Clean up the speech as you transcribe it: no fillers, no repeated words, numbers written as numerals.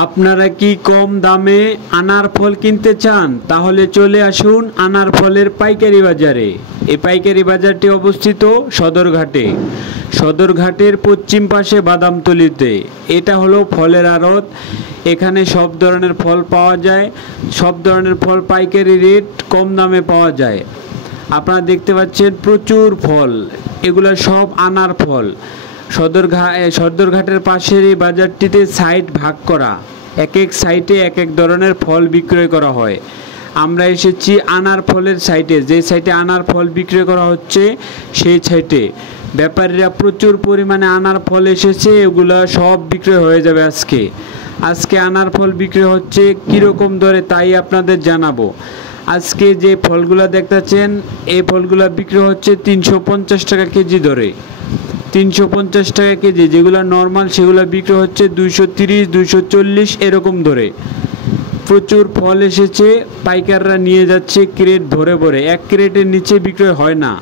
আপনারা কি কম দামে আনার ফল কিনতে চান? তাহলে চলে আসুন আনার ফলের পাইকারি বাজারে। এই পাইকারি বাজারটি অবস্থিত সদরঘাটে। সদরঘাটের পশ্চিম পাশে বাদামতলিতে। এটা হলো ফলের আড়ত। এখানে সব ধরনের ফল পাওয়া যায়। সব ধরনের ফল পাইকারি রেট, কম দামে পাওয়া যায়। আপনারা দেখতে পাচ্ছেন প্রচুর ফল, এগুলো সব আনার ফল। সদরঘাটের পাশের এই বাজারটিতে সাইট ভাগ করা, এক এক সাইটে এক এক ধরনের ফল বিক্রয় করা হয়। আমরা এসেছি আনার ফলের সাইটে, যে সাইটে আনার ফল বিক্রয় করা হচ্ছে সেই সাইটে। ব্যাপারীরা প্রচুর পরিমাণে আনার ফল এসেছে, এগুলো সব বিক্রয় হয়ে যাবে আজকে আনার ফল বিক্রি হচ্ছে কীরকম দরে তাই আপনাদের জানাবো। আজকে যে ফলগুলো দেখতেছেন এই ফলগুলো বিক্রি হচ্ছে 350 টাকা কেজি দরে। 350 টাকা কেজি, যেগুলো নর্মাল সেগুলো বিক্রি হচ্ছে 230, 240 এরকম ধরে। প্রচুর ফল এসেছে, পাইকাররা নিয়ে যাচ্ছে ক্রেট ভরে ভরে। এক ক্রেটের নিচে বিক্রয় হয় না।